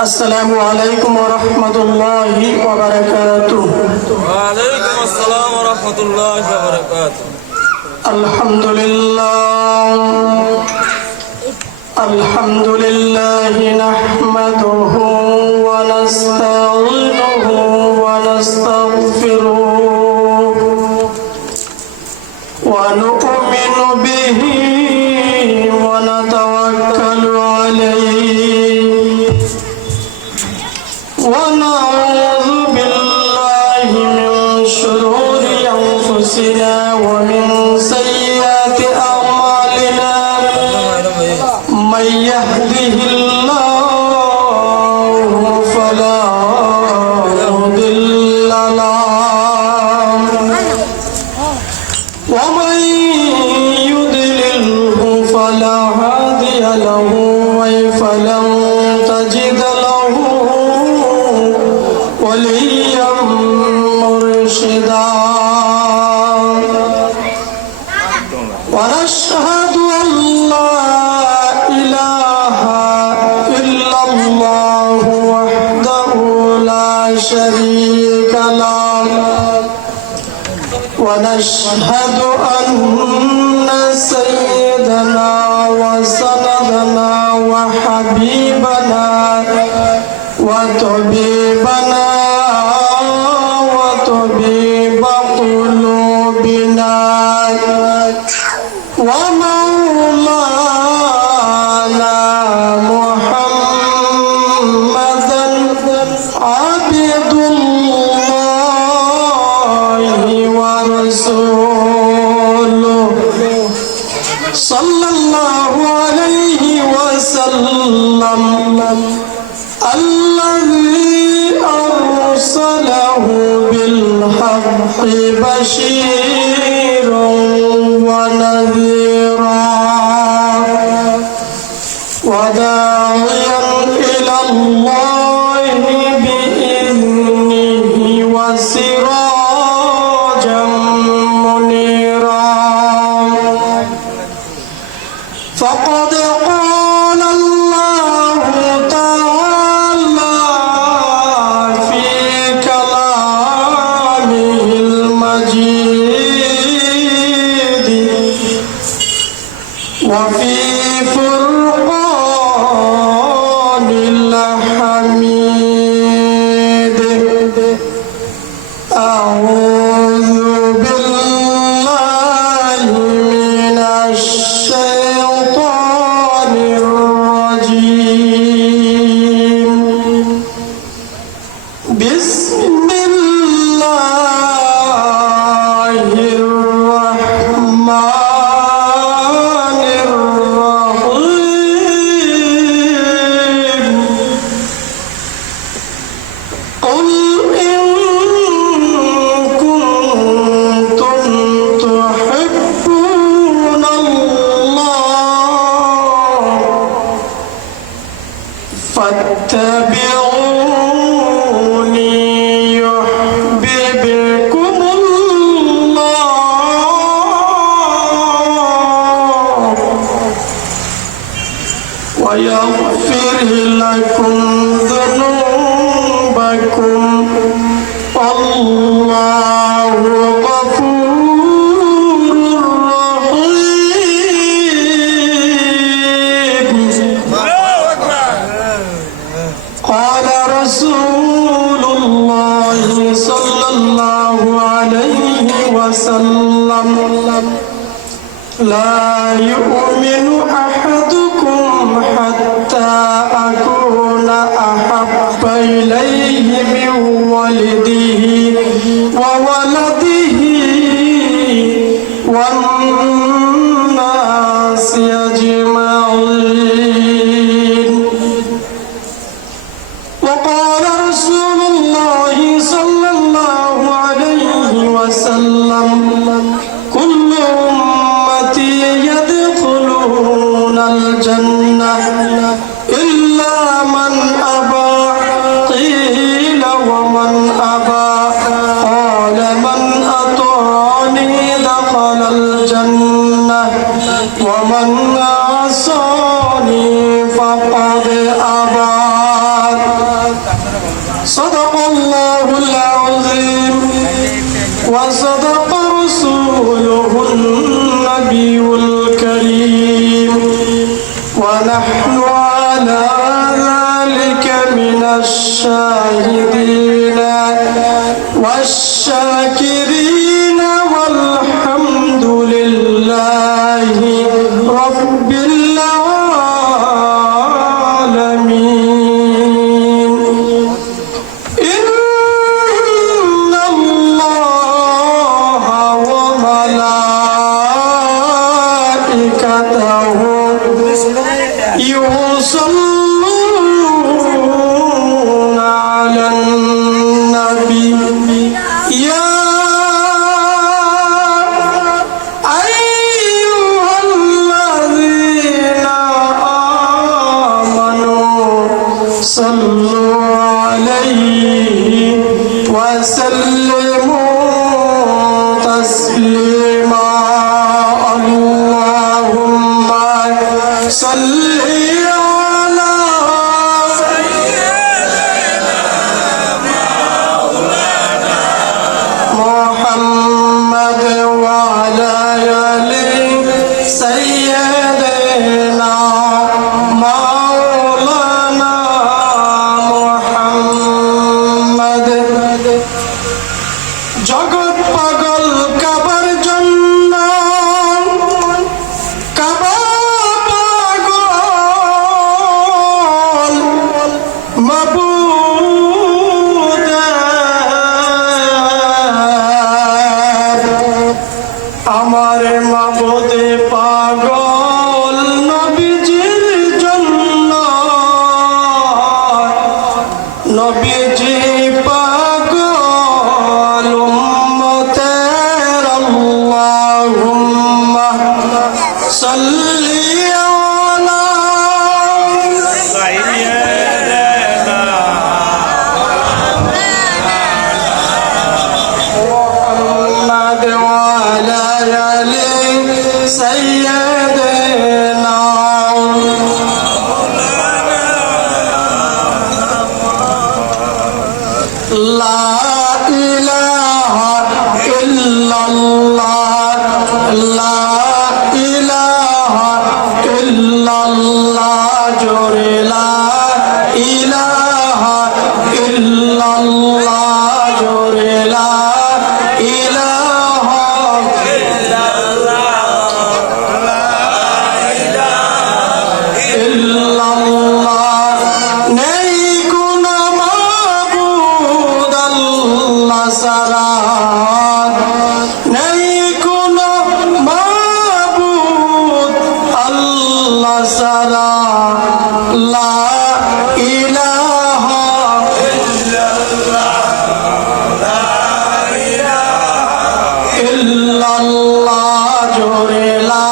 السلام عليكم ورحمة الله وبركاته. وعليكم السلام ورحمة الله وبركاته. الحمد لله نحمده ونستعينه ونستغفره ونؤمن به ونتوكل عليه ونعوذ بالله من شرور أنفسنا ومن سيئات أعمالنا من يهده الله فلا مضل له ومن يضلله فلا هادي له فلن تجد له وليا مرشدا ونشهد أن لا إله إلا الله وحده لا شريك له ونشهد أن سيدنا وسندنا وحبيبنا وطبيبنا وطبيب قلوبنا ومولانا محمدا عبد الله ورسوله صلى الله عليه وسلم الذي أرسله بالحق بشيرا ونذيرا وداعيا إلى الله بإذنه وسراجا منيرا فقد قال الله تعالى في كلامه المجيد وفي فرقان الحميد أعوذ بالله من الشيطان الرجيم بسم الله الرحمن الرحيم قل إن كنتم تحبون الله فاتبعوني يحببكم الله ويغفر لكم ذنوبكم والله غفور رحيم. قال رسول الله صلى الله عليه وسلم لا يؤمن أحدكم حتى أكون أحب إليه من والده وولده والناس أجمعين. وقال رسول الله صلى الله عليه وسلم كل أمتي يدخلون الجنة إلا من أبى قيل ومن أبى قال من أطاعني دخل الجنة ومن عصاني فقد أبى وملائكته يصلون على النبي يا أيها الذين آمنوا صلوا عليه وسلموا تسليما اللهم صل على محمد وعلى آل سيدنا مولانا محمد জগৎ পাগল কাবার জন্য কাবা পাগল মাবুদ আমার মাবুদ পাগল নবীজির জন্য নবীজি পাগল উম্মতের আল্লাহুম্মা সাল্লি আলা মুহাম্মাদ ওয়া আলা আলি সাইয়্যিদিনা লা ইলাহা ইল্লাল্লাহ লা ইলাহা ইল্লাল্লাহ জোরে লা ইলাহা ইল্লাল্লাহ জোরে লা ইলাহা ইল্লাল্লাহ নেই কোনো মাবুদ আল্লাহ ছাড়া নেই কোনো মাবুদ আল্লাহ ছাড়া লা ইলাহা ইল্লাল্লাহ জোরে লা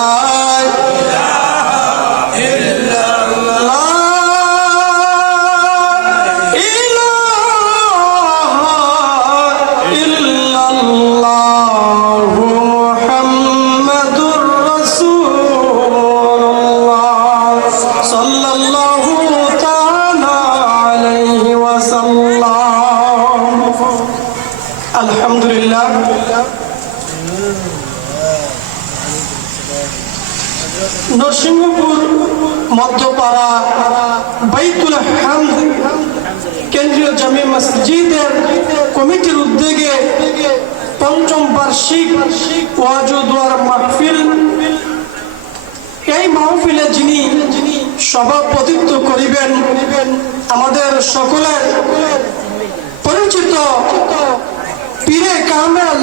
আলহামদুলিল্লাহ নরসিংহপুর মধ্যপাড়া বাইতুল হামদ কেন্দ্রীয় জামে মসজিদের কমিটির উদ্যোগে পঞ্চম বার্ষিক ওয়াজ ও দোয়ার মাহফিল এই মাহফিলে যিনি সভাপতিত্ব করিবেন আমাদের সকলের পরিচিত পীরে কামেল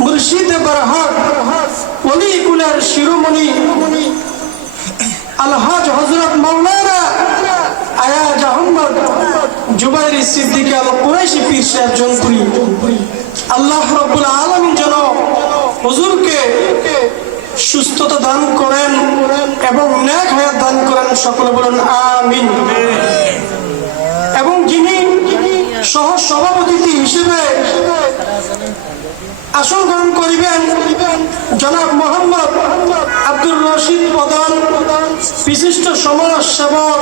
মুর্শিদে বরহক ওলিকুলের শিরোমণি আলহাজ হযরত মাওলানা আয়াজ আহমদ জুবাইরি সিদ্দিক আল কুরাইশি পীর সাহেব জনপুরি আল্লাহ রাব্বুল আলামিন যেন হুজুরকে সুস্থতা দান করেন এবং নেক হায়াত দান করেন সকলে বলুন আমিন এবং যিনি সহ সভাপতি হিসেবে আসন গ্রহণ করিবেন জনাব মোহাম্মদ আব্দুর রশিদ প্রধান বিশিষ্ট সমাজ সেবক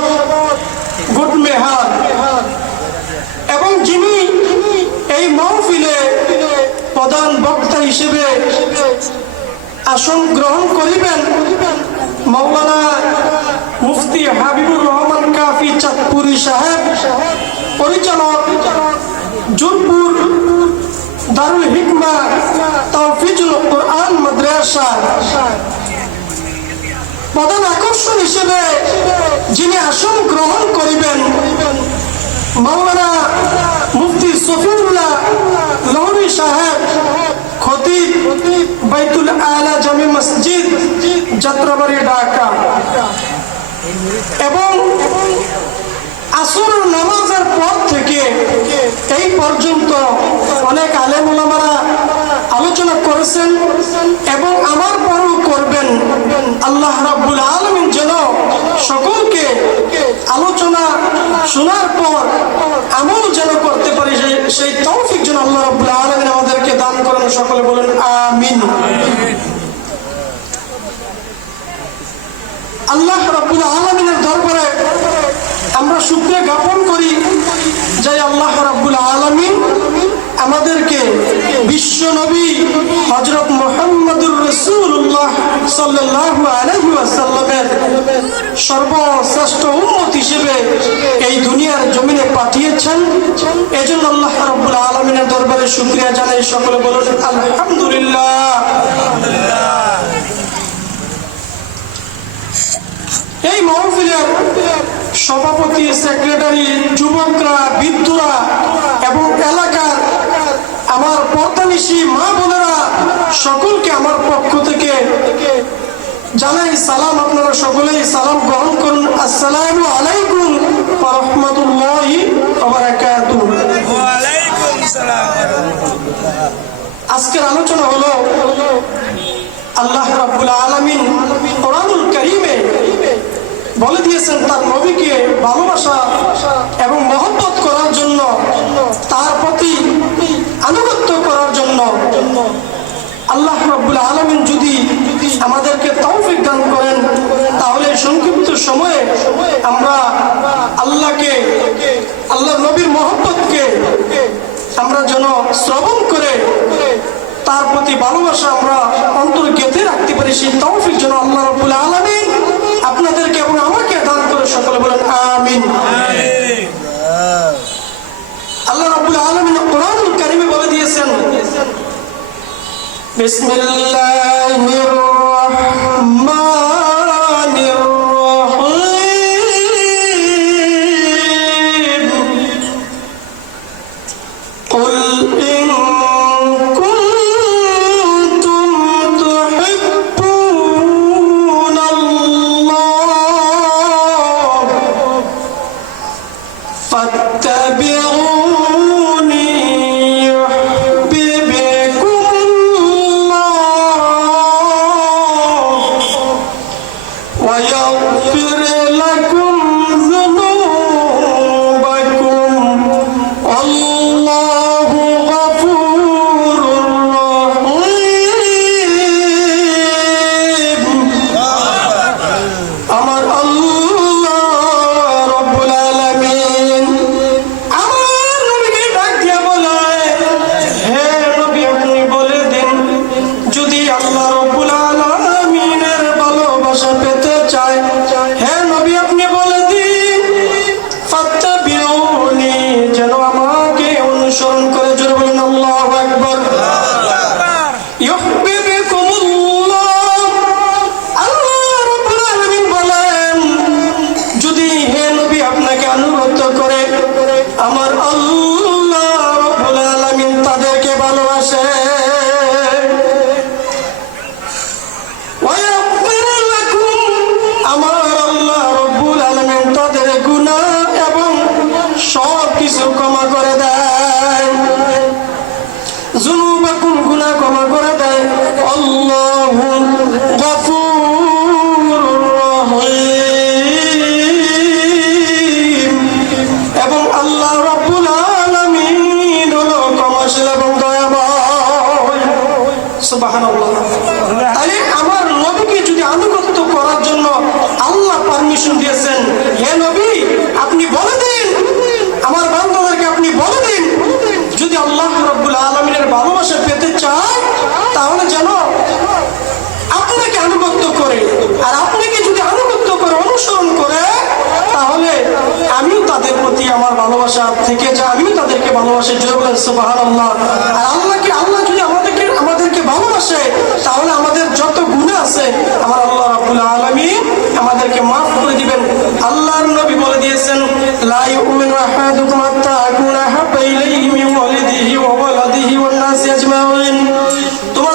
গুটমেহার এবং যিনি এই মাহফিলে প্রধান বক্তা হিসেবে আসন গ্রহণ করিবেন মাওলানা মুফতি হাবিবুর রহমান কাফি চাঁদপুরি সাহেব পরিচালক জুনপুর দারুল হিকমা তাওফিজুল কোরআন মাদ্রাসা প্রধান আকর্ষণ হিসেবে যিনি আসন গ্রহণ করিবেন মাওলানা মুফতি সফিউল্লাহ লহরি সাহেব খতিব খতিব বাইতুল আলা জামে মসজিদ, যাত্রাবাড়ি, ঢাকা। এবং আসর নামাজের পর থেকে এই পর্যন্ত অনেক আলেম ওলামারা আলোচনা করেছেন এবং আমার পরও করবেন। আল্লাহ রাব্বুল আলামিন যেন সকলকে আলোচনা শোনার পর আমল যেন করতে পারি, সেই তৌফিক যেন আল্লাহ রাব্বুল আলামিন আমাদেরকে দান করেন। সকলে বলেন আমিন। আল্লাহ রাব্বুল আলামিনের দরবারে আমরা শুকরিয়া জ্ঞাপন করি যে আল্লাহ রাব্বুল আলামিন আমাদেরকে বিশ্ব নবী হযরত মুহাম্মদুর রাসূলুল্লাহ সাল্লাল্লাহু আলাইহি ওয়াসাল্লামের সর্বশ্রেষ্ঠ উম্মত হিসেবে এই দুনিয়ার জমিনে পাঠিয়েছেন। এজন্য আল্লাহ রাব্বুল আলামিনের দরবারে শুকরিয়া জানাই। সকলে বলুন আলহামদুলিল্লাহ। এই মাহফিলের সভাপতি, সেক্রেটারি, যুবকরা, বৃদ্ধরা এবং এলাকার আমার পর্দানিশী মা বোনেরা সকলকে আমার পক্ষ থেকে জানাই সালাম। আপনারা সকলেই সালাম গ্রহণ করুন। আসসালামু আলাইকুম ওয়া রাহমাতুল্লাহি ওয়া বারাকাতুহু। ওয়া আলাইকুম সালাম। আজকের আলোচনা হলো আল্লাহ রাব্বুল আলামিন কোরআনুল কারীমে বলে দিয়েছেন তার নবীকে ভালোবাসা এবং মহব্বত করার জন্য, তার প্রতি আনুগত্য করার জন্য। আল্লাহ রাব্বুল আলামিন যদি আমাদেরকে তৌফিক দান করেন তাহলে সংক্ষিপ্ত সময়ে আমরা আল্লাহকে, আল্লাহ নবীর মহব্বতকে আমরা যেন শ্রবণ করে তার প্রতি ভালোবাসা আমরা অন্তরে গেঁথে রাখতে পারি, সেই তৌফিক যেন আল্লাহ রাব্বুল আলামিন আপনাদেরকে এবং আমাকে দান করে। সকলে বলেন আমিন। আল্লাহ রাব্বুল আলামিন কোরআনুল কারীমে বলে দিয়েছেন, বিসমিল্লাহির রাহমানির রাহিম, কুল ইন ভালোবাসা থেকে যা আমিও তাদেরকে ভালোবাসি। জয় বলেন সুবহানাল্লাহ। আর আল্লাহ যদি আমাদেরকে ভালোবাসে তাহলে আমাদের যত গুনাহ আছে আমার আল্লাহ রাব্বুল আলামিন আমাদেরকে maaf করে দিবেন। আল্লাহর নবী বলে দিয়েছেন, লা ইউমিনু আহাদুকুম হাত্তা আকুনা হাব্বা ইলাইহি মিন ওয়ালিদিহি ওয়া ওয়ালাদিহি ওয়ান নাসি আজমাইন। তোমার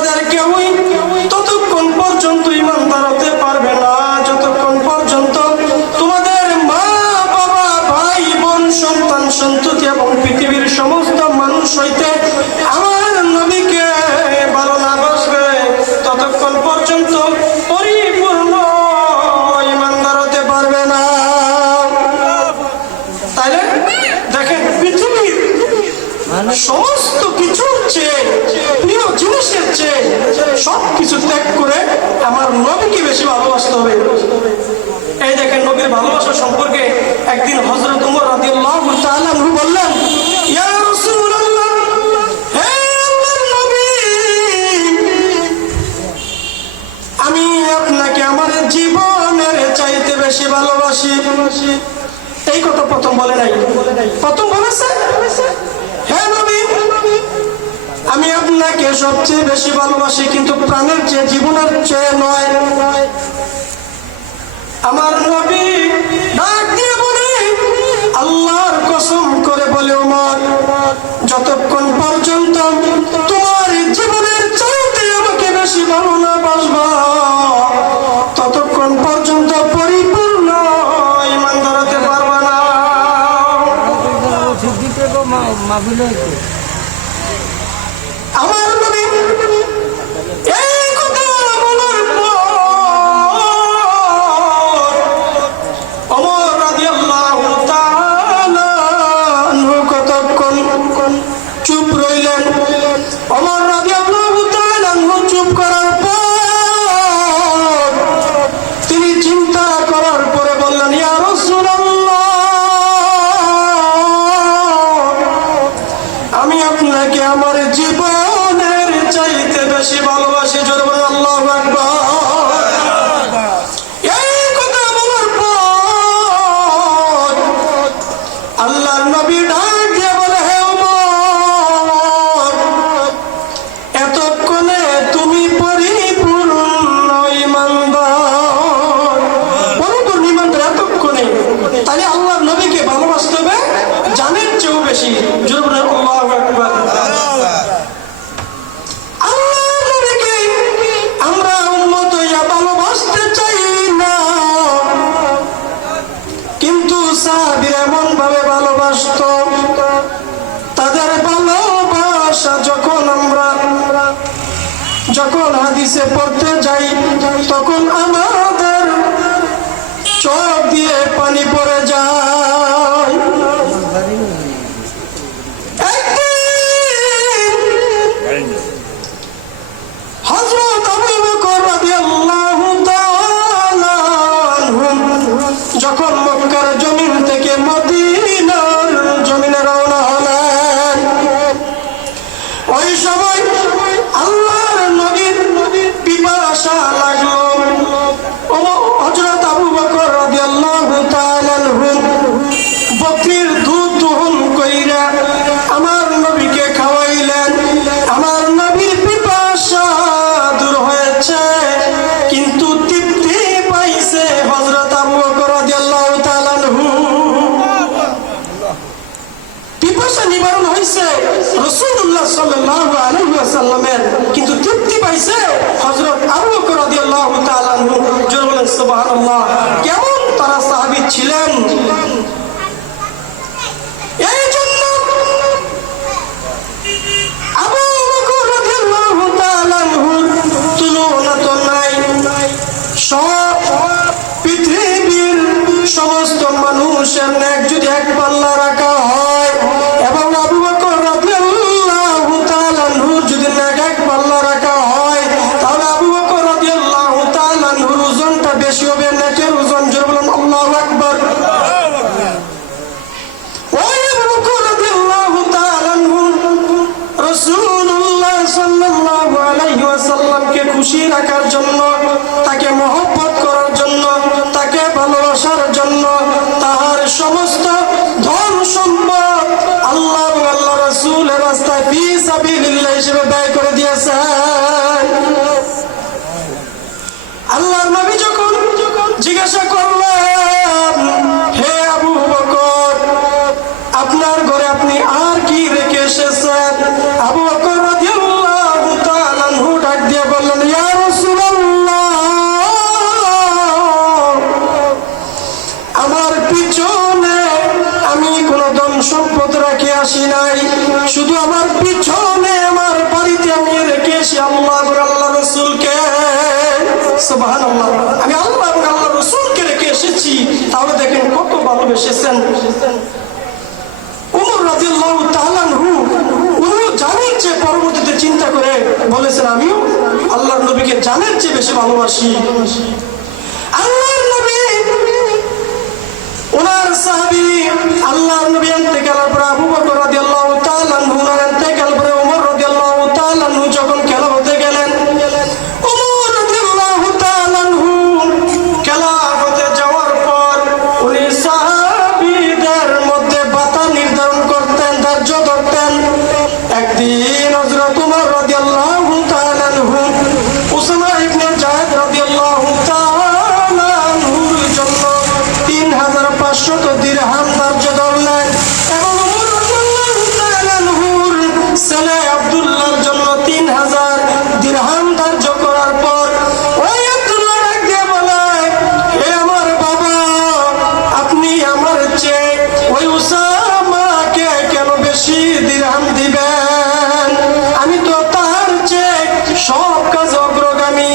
সমস্ত কিছুর চেয়ে, প্রিয় জিনিসের চেয়ে সব কিছু ত্যাগ করে আমার নবীকে বেশি ভালোবাসতে হবে। এই দেখেন, নবীর ভালোবাসা সম্পর্কে একদিন হযরত ওমর রাদিয়াল্লাহু তাআলা আনহু বললেন, ইয়া রাসূলুল্লাহ, হে আল্লাহর নবী, আমি আপনাকে আমার জীবনের চাইতে বেশি ভালোবাসি। এই কথা প্রথম বলে নাই, প্রথম বলেছে, হে নবী, আমি আপনাকে সবচেয়ে বেশি ভালোবাসি, কিন্তু প্রাণের চেয়ে, জীবনের চেয়ে নয়। আমার নবী ডাক দিয়ে বলে, আল্লাহর কসম করে বলে, ওমর, যতক্ষণ পর্যন্ত তোমার জীবনের চাইতে আমাকে বেশি ভালো না বাসবা, ততক্ষণ পর্যন্ত পরিপূর্ণ ঈমানদার হতে পারবা না। আমার নবী এই কথা বলার পর ওমর রাদিয়াল্লাহু তাআলা আনহু কতক্ষণ চুপ রইলেন। ওমর রাদিয়াল্লাহু তাআলা আনহু চুপ করার পর তিনি চিন্তা করার পরে বললেন, ইয়া রাসূলুল্লাহ, আমি আপনাকে আমার জীবনের চাইতে বেশি ভালোবাসি। জোরে বলেন আল্লাহু আকবার। এই কথা বলার পর আল্লাহর নবী ডাক দিয়ে বলে, হে ওমর, এতক্ষণে তুমি পরিপূর্ণ ঈমানদার। পরিপূর্ণ ঈমানদার এতক্ষণে, তাহলে আল্লাহর নবীকে ভালোবাসতে হবে জানের চেয়েও বেশি। জোরে বলেন আল্লাহু আকবার। আল্লাহর নবীকে আমরা উম্মত হইয়া ভালোবাসতে চাই না, কিন্তু সাহাবীরা এমন ভাবে ভালোবাসত, তাদের ভালোবাসা যখন হাদিসে পড়তে যাই, তখন আমাদের চোখ দিয়ে পানি পড়ে যায়। হযরত আবু বকর রাদিয়াল্লাহু তাআলা আনহু যখন মক্কার জমিন থেকে মদিনার জমিনে রওনা হলেন, ওই সময় আল্লাহর নবীর পিপাসা লাগলো। হযরত আবু বকর রাদিয়াল্লাহু তাআলা আনহু বকরির দুধ দহন কইরা আমার নবীকে খাওয়াইলেন। আমার নবীর পিপাসা দূর হয়েছে, কিন্তু তৃপ্তি পাইছে হযরত আবু বকর রাদিয়াল্লাহু তাআলা আনহু। পিপাসা নিবারণ হয়েছে রাসূলুল্লাহ সাল্লাল্লাহু আলাইহি ওয়াসাল্লামের, কিন্তু তৃপ্তি পাইছে হযরত আবু বকর রাদিয়াল্লাহু তাআলা আনহু। জোরে বলেন সুবহানাল্লাহ। কেমন তারা সাহাবী ছিলেন! এই জন্য আবু বকর রাদিয়াল্লাহু তাআলা আনহুর তুলনা তো নাই। সব পৃথিবীর সমস্ত মানুষের ন্যাক যদি এক পাল্লা রাখা হয়, এবং আবু বকর রাদিয়াল্লাহু তাআলা আনহুর যদি ন্যাক এক পাল্লা রাখা হয়, তাহলে আবু বকর রাদিয়াল্লাহু তাআলা আনহুর ওজনটা বেশি হবে ন্যাকের ওজন। জোরে বলুন আল্লাহু আকবার। ওই আবু বকর রাদিয়াল্লাহু তাআলা আনহু রাসূলুল্লাহ সাল্লাল্লাহু আলাইহি ওয়াসাল্লামকে খুশি রাখার জন্য, তাকে মহব্বত করার জন্য, তাকে ভালোবাসার জন্য তাহার সমস্ত ধন সম্পদ আল্লাহ এবং আল্লাহ রাসূলের রাস্তায় ফি সাবিলিল্লাহ হিসেবে ব্যয় করে দিয়েছেন। আল্লাহর নবী যখন জিজ্ঞাসা করলেন, হে আবু বকর, আপনার ঘরে আপনি আর কি রেখে এসেছেন? আবু বকর রাদিয়াল্লাহু তাআলা আনহু ডাক দিয়ে বললেন, ইয়া রাসূলুল্লাহ, আমার পিছনে আমি কোনো ধন সম্পদ রেখে আসি নাই, শুধু আমার পিছনে আমার বাড়িতে আমি রেখে এসি আল্লাহ এবং আল্লাহ রাসূলকে। সুবহানাল্লাহ। আমি আল্লাহ এবং আল্লাহ রাসূলকে রেখে এসেছি। তাহলে দেখেন কত ভালোবেসেছেন। ওমর রাদিয়াল্লাহু তাআলা আনহু সে পরবর্তীতে চিন্তা করে বলেছেন আমিও আল্লাহর নবীকে জানের চেয়ে বেশি ভালোবাসি। আল্লাহর নবী ওনার সাহাবী আল্লাহর নবী ইন্তেকালের পর আবু বকর রাদিয়াল্লাহু তাআলা আনহু ওনার ইন্তেকাল পরে ওমর রাদিয়াল্লাহু তাআলা আনহু যখন খেলাফতে গেলেন, ওমর রাদিয়াল্লাহু তাআলা আনহু খেলাফতে যাওয়ার পর উনি সাহাবীদের মধ্যে বাতা নির্ধারণ করতেন, ধার্য ধরতেন। একদিন হযরত ওমর রাদিয়াল্লাহু তাআলা আনহু উসামা ইবনে যায়েদ রাদিয়াল্লাহু তাআলা আনহুর জন্য 3500 দিরহাম ধার্য ধরলেন এবং ওমর রাদিয়াল্লাহু তাআলা আনহুর ছেলে আব্দুল্লাহর জন্য 3000 দিরহাম ধার্য করার পর ওই আব্দুল্লাহ ডাক দিয়ে বলে, হে আমার বাবা, আপনি আমার চেয়ে ওই উসামাকে কেন বেশি দিরহাম দিবেন? আমি তো তার চেয়ে সব কাজ অগ্রগামী।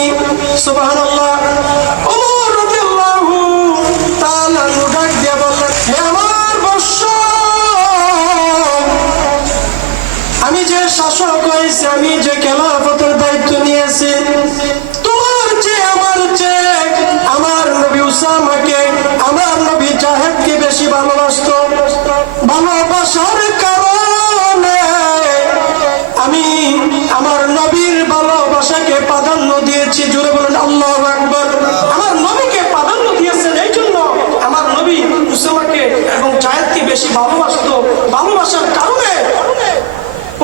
সুবহানাল্লাহ। ওমর রাদিয়াল্লাহু তাআলা আনহু ডাক দিয়ে বললেন, হে আমার বৎস, আমি যে শাসক হয়েছি, আমি যে খেলাফতের দায়িত্ব নিয়েছি, তোমার চেয়ে আমার নবী উসামাকে, আমার নবী জাহেদকে বেশি ভালোবাসতো। ভালোবাসার কারণে আমি আমার নবীর ভালোবাসাকে প্রাধান্য দিয়েছি। জোরে বলেন আল্লাহু আকবার। আমার নবীকে প্রাধান্য দিয়েছেন, এই জন্য আমার নবী উসামাকে এবং জায়েদকে বেশি ভালোবাসতো। ভালোবাসার কারণে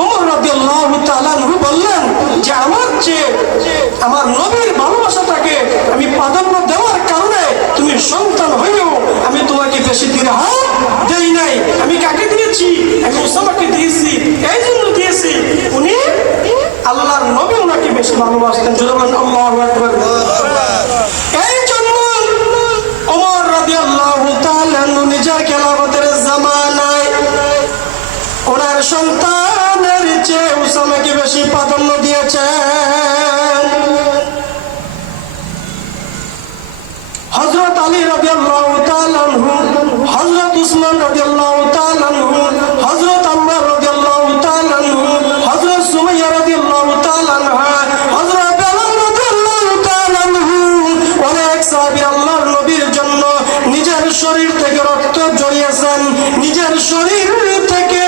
ওমর রাদিয়াল্লাহু তাআলা আনহু বললেন যে আমার চেয়ে আমার নবীর ভালোবাসাটাকে আমি প্রাধান্য দেওয়ার কারণে তুমি সন্তান হয়েও আমি তোমাকে বেশি দিরহাম দেই নাই। আমি কাকে দিয়েছি? আমি উসামাকে দিয়েছি। এই জন্য দিয়েছি উনি আল্লাহর নবী ওনাকে বেশি ভালোবাসতেন। জোরে বলেন আল্লাহু আকবার। এই জন্য ওমর রাদিয়াল্লাহু তাআলা আনহু নিজের খেলাফতের জামানায় ওনার সন্তানের চেয়ে উসামাকে বেশি প্রাধান্য দিয়েছেন। হযরত আলী রাদিয়াল্লাহু তাআলা আনহু, হযরত উসমান রাদিয়াল্লাহু তাআলা আনহু, হযরত আম্মার রাদিয়াল্লাহু তাআলা আনহু, হযরত সুমাইয়া রাদিয়াল্লাহু তাআলা আনহা, হযরত বেলাল রাদিয়াল্লাহু তাআলা আনহু, অনেক সাহাবী আল্লাহর নবীর জন্য নিজের শরীর থেকে রক্ত ঝরিয়েছেন, নিজের শরীর থেকে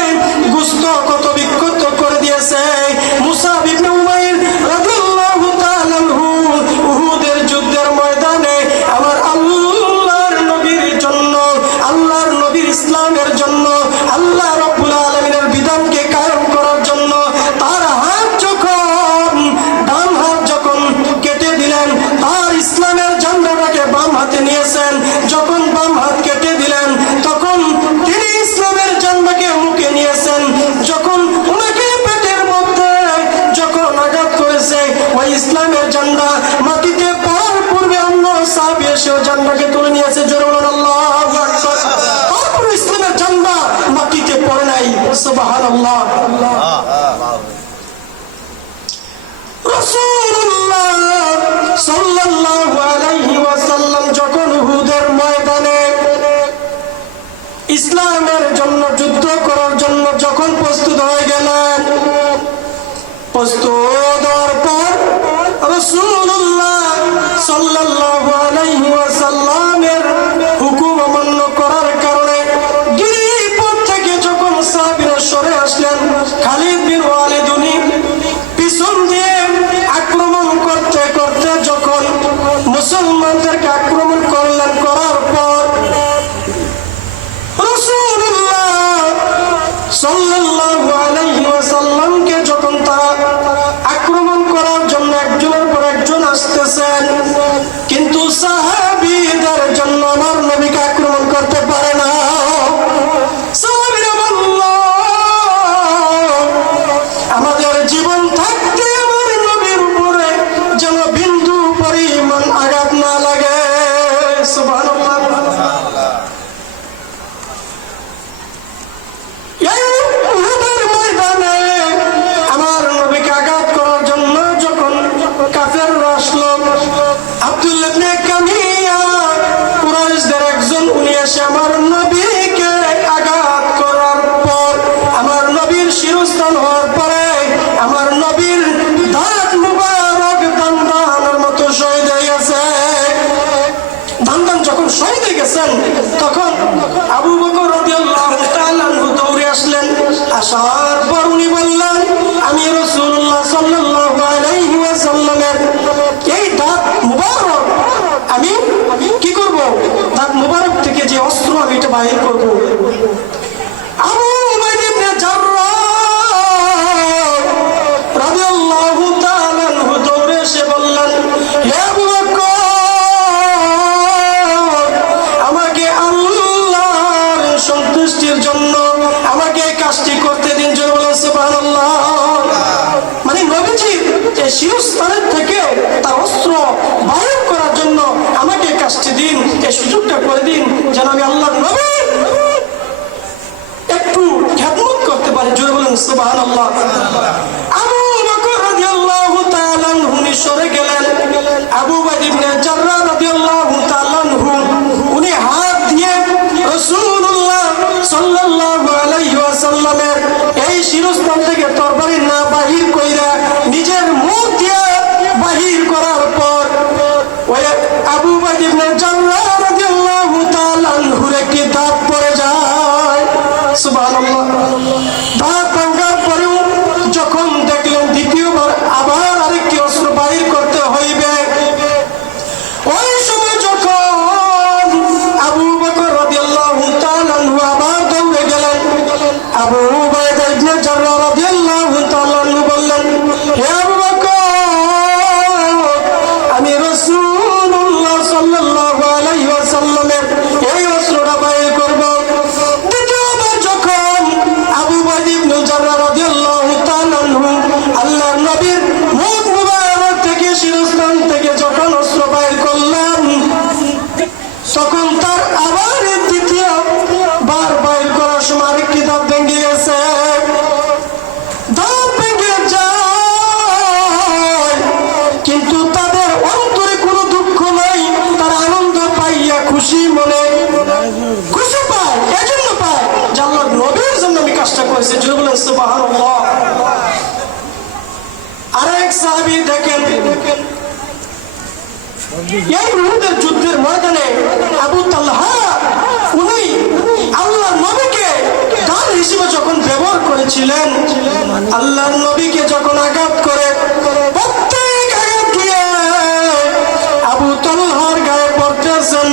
গোশত কত বিক্ষত করে দিয়েছে। মুসাব ইবনে উমাইর রাদিয়াল্লাহু তাআলা আনহু উহুদের যুদ্ধের ময়দানে আমার আল্লাহর নবীর জন্য, আল্লাহর নবীর ইসলামের জন্য, আল্লাহ রাব্বুল আলামিনের বিধানকে কায়েম করার জন্য তার হাত যখন, ডান হাত যখন কেটে দিলেন, তার ইসলামের ঝান্ডাটাকে বাম হাতে নিয়েছেন, যখন বাম হাত কেটে দিলেন তখন তিনি ইসলামের ঝান্ডাকে মুখে নিয়েছেন। যখন ওনাকে পেটের মধ্যে যখন আঘাত করেছে, ওই ইসলামের ঝান্ডা মাটিতে পড়ার পূর্বে অন্য সাহাবী এসেও ঝান্ডাকে তুলে নিয়েছে। জোরে বলুন আল্লাহু আকবার। তারপর ইসলামের ঝান্ডা মাটিতে পড়ে নাই। সুবহানাল্লাহ। রাসূলুল্লাহ সাল্লাল্লাহু আলাইহি ওয়াসাল্লাম যখন উহুদের ময়দানে ইসলামের জন্য যুদ্ধ করার জন্য যখন প্রস্তুত হয়ে গেলেন, প্রস্তুত হওয়ার পর রাসূলুল্লাহ সাল্লাল্লাহু আলাইহি ওয়াসাল্লামের হুকুম অমান্য করার কারণে গিরিপথ থেকে যখন সাহাবীরা সরে আসলেন, খালিদ বিন ওয়ালিদ উনি পিছন দিয়ে আক্রমণ করতে করতে যখন মুসলমানদেরকে আক্রমণ করলেন, করার পর রাসূলুল্লাহ সাল্লাল্লাহু আলাইহি ওয়াসাল্লামকে যখন তারা আক্রমণ করার জন্য একজনের পর একজন আসতেছেন, কিন্তু সাহাবীদের জন্য আমার নবীকে আক্রমণ করতে পারে না। সাহাবীরা বলল, আমাদের জীবন থাকতে আমার নবীর উপরে যেন বিন্দু পরিমাণ আঘাত না লাগে। সুবহানাল্লাহ। এই উহুদের ময়দানে আমার নবীকে আঘাত করার জন্য যখন কাফেররা আসলো, আব্দুল্লাহ ইবনে কামিয়া কুরাইশদের একজন, উনি এসে আমার নবীকে আঘাত করার পর, আমার নবীর শিরস্থান হওয়ার পরে এই উহুদের যুদ্ধের ময়দানে আবু তালহা উনি আল্লাহর নবীকে ঢাল হিসেবে যখন ব্যবহার করেছিলেন, আল্লাহর নবীকে যখন আঘাত করে প্রত্যেক আঘাত দিয়ে আবু তালহার গায়ে পড়তেছেন,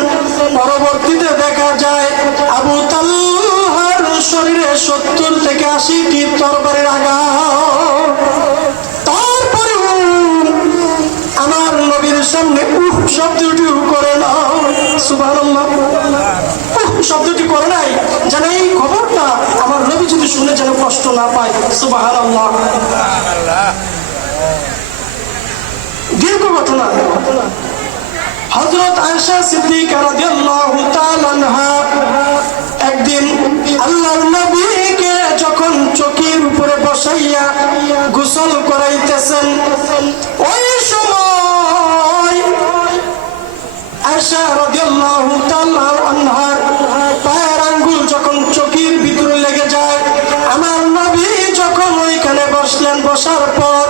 পরবর্তীতে দেখা যায় আবু তালহার শরীরে 70 থেকে 80টি তরবারির আঘাত। তারপরে আমার নবীর সামনে উহ শব্দটি করে না, সুবহানাল্লাহ, উহ শব্দটি করে নাই যেন এই খবরটা আমার নবী যদি শুনে যেন কষ্ট না পায়, সুবহানাল্লাহ। দীর্ঘ ঘটনা। হযরত আয়েশা সিদ্দিকা রাদিয়াল্লাহু তাআলা আনহা একদিন আল্লাহর নবীকে যখন চকির উপরে বসাইয়া গোসল করাইতেছেন, ওই সময় আয়েশা রাদিয়াল্লাহু তাআলা আনহার পায়ের আঙ্গুল যখন চকির ভিতরে লেগে যায়, আমার নবী যখন ওইখানে বসলেন, বসার পর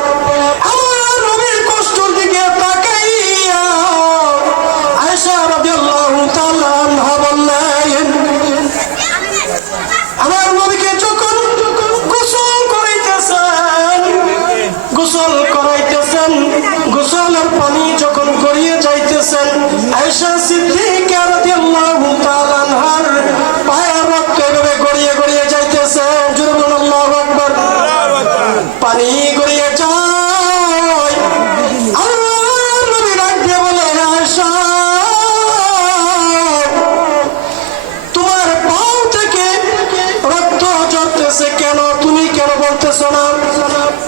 আমার নবীর কষ্টর দিকে তাকাইয়া আয়েশা রাদিয়াল্লাহু তাআলা আনহা বললেন, আমার নবীকে যখন গোসল করাইতেছেন, গোসলের পানি যখন গড়িয়ে যাইতেছেন, আয়েশা সিদ্দিকা রাদিয়াল্লাহু তাআলা আনহার পায়ের রক্ত এভাবে গড়িয়ে গড়িয়ে যাইতেছে। জোরে বলুন আল্লাহু আকবার। পানি গড়িয়ে যায়, আল্লাহর নবী ডাক দিয়ে বলেন, আয়েশা তোমার পাও থেকে রক্ত ঝরতেছে কেন, তুমি কেন বলতেছো না?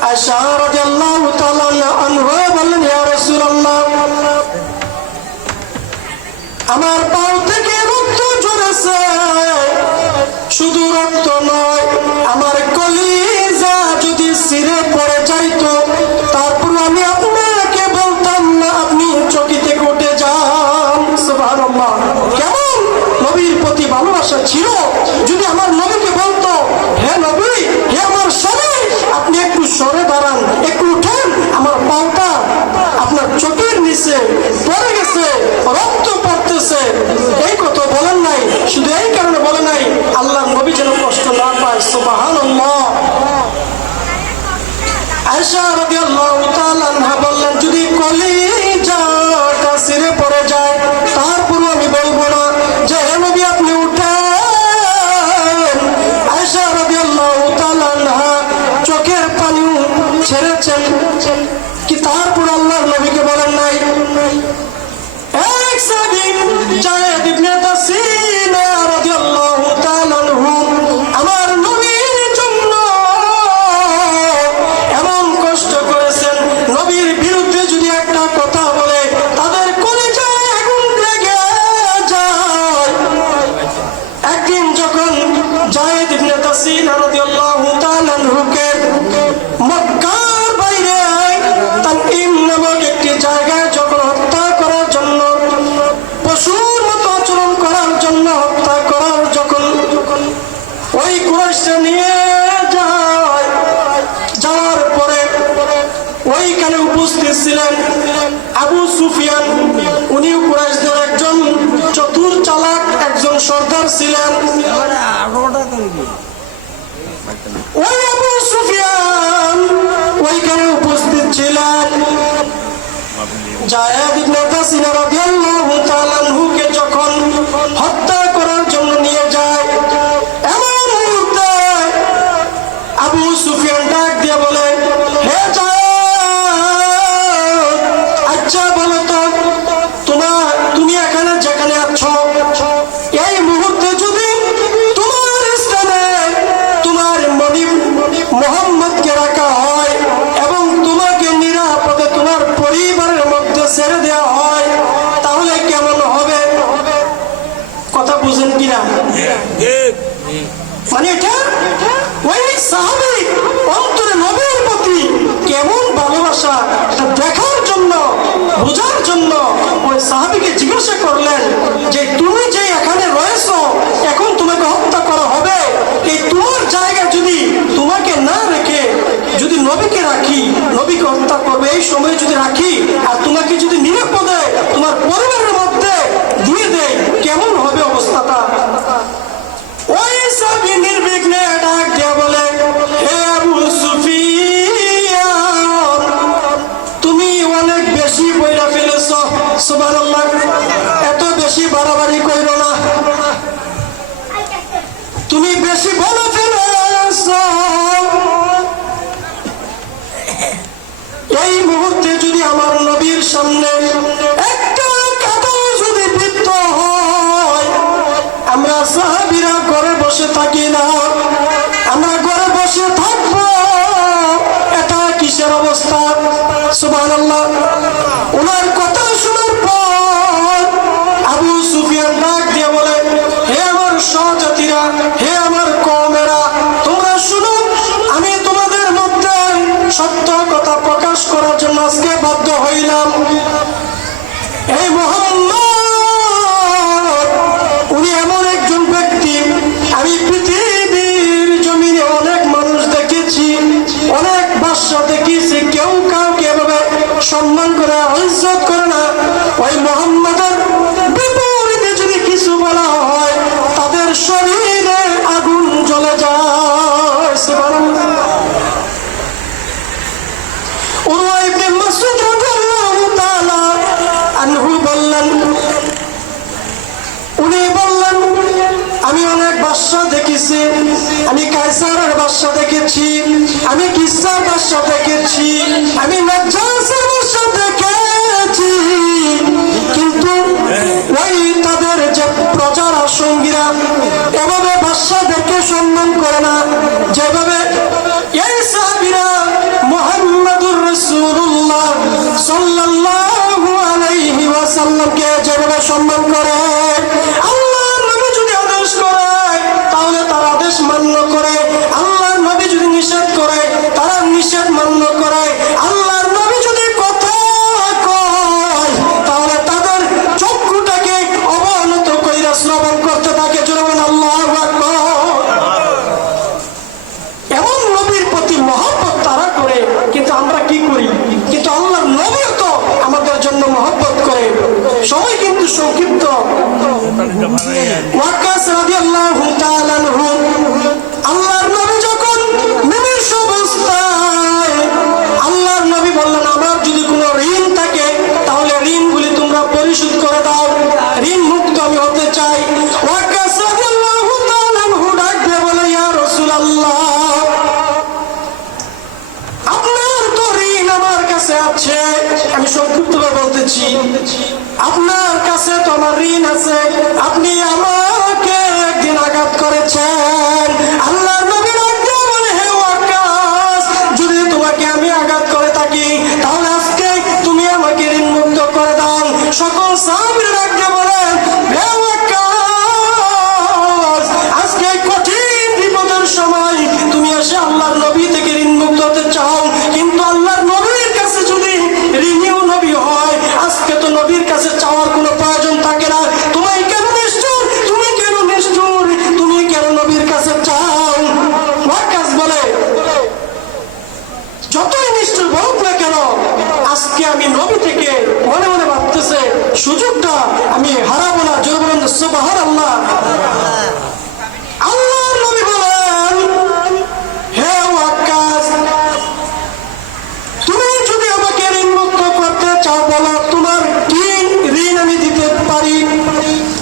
আয়েশা রাদিয়াল্লাহু তাআলা আনহা বললেন, ইয়া রাসূলুল্লাহ, আমার পাও থেকে রক্ত ঝরেছে, শুধু রক্ত নয়, আমার কলিজা যদি ছিঁড়ে পড়ে যাইতো তারপর আমি আপনাকে বলতাম না আপনি চকি থেকে উঠে যান। সুবহানাল্লাহ, কেমন নবীর প্রতি ভালোবাসা ছিল। যদি আমার নবীকে বলতো, হে নবী, হে আমার স্বামী, আপনি একটু সরে দাঁড়ান, একটু উঠেন, আমার পাওটা আপনার চোখের নিচে পড়ে গেছে, রক্ত পড়তেছে, এই কথা বলেন নাই, শুধু এই কারণে বলে নাই আল্লাহর নবী যেন কষ্ট না পায়। সুবহানাল্লাহ। আয়েশা রাদিয়াল্লাহু তাআলা আনহা বললেন, যদি কলিজাটা ছিঁড়ে পড়ে যায় তারপরও আমি বলবো না যে হে নবী আপনি উঠেন। আয়েশা রাদিয়াল্লাহু তাআলা আনহা চোখের পানি ছেড়েছেন, কি তারপর আল্লাহর নবীকে বলেন নাই? এক সাহাবী যায়েদ ইবনে তাসিনা রাদিয়াল্লাহু তাআলা আনহু আমার নবীর জন্য এমন কষ্ট করেছেন, নবীর বিরুদ্ধে যদি একটা কথা বলে তাদের কলিজায় আগুন লেগে যায়। একদিন যখন যায়েদ ইবনে তাসিনা রাদিয়াল্লাহু তাআলা আনহুকে মক্কার বাইরে তানঈম নামক একটি জায়গায় যখন হত্যা করার জন্য, পশুর মতো আচরণ করার জন্য হত্যা করার যখন ওই কুরাইশরা নিয়ে যায়, যাওয়ার পরে ওইখানে উপস্থিত ছিলেন আবু সুফিয়ান, উনিও কুরাইশদের একজন চতুর চালাক একজন সর্দার ছিলেন। ওই আবু সুফিয়ান ওইখানে উপস্থিত ছিলেন। যায়েদ ইবনে তাসিনা রাদিয়াল্লাহু তাআলা আনহুকে যখন হত্যা করার জন্য নিয়ে যায়, এমন মুহূর্তে আবু সুফিয়ান ডাক দিয়ে বলে, হে যায়েদ, আচ্ছা বলো তো তুমি এখানে যেখানে আছো, এই মুহূর্তে যদি তোমার স্থানে তোমার মুহাম্মদকে রাখা হয় এবং তোমাকে নিরাপদে তোমার পরিবারের মধ্যে ছেড়ে দেওয়া হয়, তাহলে কেমন হবে? কথা বুঝেন কিনা? মানে এটা ওই সাহাবী অন্তরে নবীর প্রতি কেমন ভালোবাসা এটা দেখার জন্য, বোঝার জন্য ওই সাহাবীকে জিজ্ঞাসা করলেন যে তুমি যে এখানে রয়েছো, এখন তোমাকে হত্যা করা হবে, এই তোমার জায়গা যদি তোমাকে না রেখে যদি নবীকে রাখি, নবীকে হত্যা করবে, এই সময় যদি রাখি আর তোমাকে যদি নিরাপদে তোমার সুবহানাল্লাহ। এত বেশি বাড়াবাড়ি কইরো না, তুমি বেশি বলে ফেলেছো। এই মুহূর্তে যদি আমার নবীর সামনে একটা কাঁটা যদি বিদ্ধ হয়, আমরা সাহাবীরা ঘরে বসে থাকি না, আমরা ঘরে বসে থাকবো। এটা কিসের অবস্থা? সুবহানাল্লাহ। ওনার কথা শোনার পর আবু সুফিয়ান ডাক দিয়ে বলে, হে আমার সহজাতিরা, হে আমার কওমেরা, তোমরা শুনো, আমি তোমাদের মধ্যে সত্য কথা প্রকাশ করার জন্য আজকে বাধ্য হইলাম। এই মুহাম্মদ উনি এমন একজন ব্যক্তি, আমি পৃথিবীর জমিনে অনেক মানুষ দেখেছি, অনেক বাদশা দেখেছি, কেউ কাউকে এভাবে সম্মান করে ইজ্জত করে না। ওই মুহাম্মদের বিপরীতে যদি কিছু বলা হয়, তাদের শরীরে আগুন জ্বলে যায়। সুবহানাল্লাহ। উরওয়া ইবনে মাসউদ রাদিয়াল্লাহু তাআলা আনহু বললেন, উনি বললেন, আমি অনেক বাদশা দেখেছি, আমি কায়সারের বাদশা দেখেছি, আমি কিসরার বাদশা দেখেছি, আমি নাজ্জাসের বাদশা দেখেছি, কিন্তু ওই তাদের যে প্রজারা সঙ্গীরা এভাবে বাদশাদেরকে সম্মান করে না, যেভাবে এই সাহাবীরা মুহাম্মাদুর রাসূলুল্লাহ সাল্লাল্লাহু আলাইহি ওয়াসাল্লামকে যেভাবে সম্মান করে। আল্লাহর নবী যদি আদেশ করে তাহলে তারা আদেশ মান্য করে, আল্লাহর নবী যদি নিষেধ করে তারা নিষেধ মান্য করে, আল্লাহর নবী যদি কথা কয় তাহলে তাদের চক্ষুটাকে অবনত কইরা শ্রবণ করতে থাকে। জোরে বলেন আল্লাহু আকবার। এমন নবীর প্রতি মহব্বত তারা করে, কিন্তু আমরা কি করি? কিন্তু আল্লাহর নবীও তো আমাদের জন্য মহব্বত করে। সময় কিন্তু সংক্ষিপ্ত। ওয়াক্কাস রাদিয়াল্লাহু তাআলা আনহু, আল্লাহর নবী যখন নিমিষ অবস্থায়, আল্লাহর নবী বললেন, আমার যদি কোনো ঋণ থাকে তাহলে ঋণগুলি তোমরা পরিশোধ করে দাও, ঋণ মুক্ত আমি হতে চাই। ওয়াক্কাস রাদিয়াল্লাহু তাআলা আনহু ডাক দিয়ে বলে, ইয়া রাসূলুল্লাহ, আপনার তো ঋণ আমার কাছে আছে। আমি সংক্ষিপ্ত করে বলতেছি, আপনার কাছে তো আমার ঋণ আছে, আপনি আমাকে একদিন আঘাত করেছেন। আল্লাহর নবী ডাক দিয়ে বলে, হে ওয়াক্কাস, যদি তোমাকে আমি আঘাত করে থাকি তাহলে আজকে তুমি আমাকে ঋণ মুক্ত করে দাও। সকল সাহাবীরা ডাক দিয়ে বলেন, হে ওয়াক্কাস, আজকে কঠিন বিপদের সময় তুমি এসে আল্লাহর নবী থেকে ঋণ মুক্ত হতে চাও, কিন্তু আল্লাহর নবীর কাছে যদি ঋণীয় নবী হয়, আজকে তো নবীর কাছে চাওয়ার কোনো প্রয়োজন থাকে না। তুমি কেন নিষ্ঠুর, তুমি কেন নিষ্ঠুর, তুমি কেন নবীর কাছে চাও? ওয়াক্কাস বলে, যতই নিষ্ঠুর বলুক না কেন, আজকে আমি নবী থেকে মনে মনে ভাবতেছে সুযোগটা আমি হারাবো না। জোরে বলেন সুবহানাল্লাহ। আল্লাহর নবী বলেন, হে ওয়াক্কাস, তুমি যদি আমাকে ঋণ মুক্ত করতে চাও বলো, তোমার কি ঋণ আমি দিতে পারি?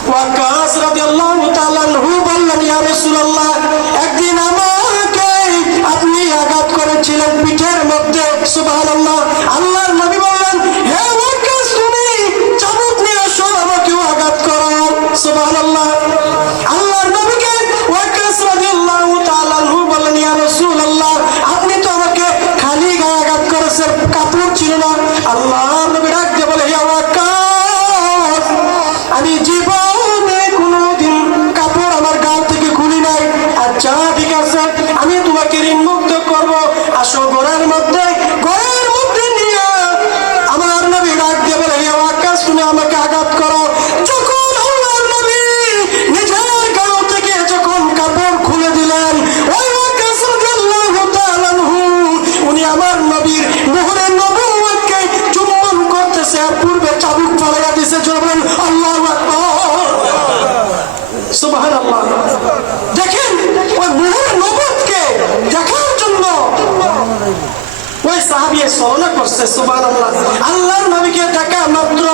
ওয়াক্কাস রাদিয়াল্লাহু তাআলা আনহু বললেন, ইয়া রাসূলুল্লাহ, একদিন আমাকে আপনি আঘাত করেছিলেন পিঠের মধ্যে। সুবহানাল্লাহ। আল্লাহর নবী বললেন, হে ওয়াক্কাস, তুমি চাবুক নিয়ে আসো, আমাকেও আঘাত করো। সুবহানাল্লাহ। আল্লাহর নবীকে ওয়াক্কাস রাদিয়াল্লাহু তাআলা আনহু বললেন, ইয়া রাসূলুল্লাহ, আপনি তো আমাকে খালি গায়ে আঘাত করেছেন, কাপড় ছিল না। আল্লাহর নবী ডাক দিয়ে বলে, হে ওয়াক্কাস, আমি জীবনে কোনোদিন কাপড় আমার গায়ে থেকে খুলি নাই। আচ্ছা ঠিক আছে, আমি তোমাকে ঋণ মুক্ত করবো, আসো ঘরের মধ্যে। ঘরের মধ্যে নিয়ে আমার নবী ডাক দিয়ে বলে, হে ওয়াক্কাস, তুমি আমাকে আঘাত করো। যখন আল্লাহর নবী নিজের গায়ে থেকে যখন কাপড় খুলে দিলেন, ওই ওয়াক্কাস রাদিয়াল্লাহু তাআলা আনহু উনি আমার নবীর মুহরে নবুয়তকে চুম্বন করতেছে, আর পূর্বে চাবুক ফালাইয়া দিয়েছে। জোরে বলেন আল্লাহু আকবার। সুবহানাল্লাহ। দেখেন, ওই মুহরে নবুয়তকে দেখার জন্য ওই সাহাবী ছলনা করছে। সুবহানাল্লাহ। আল্লাহর নবীকে দেখা মাত্র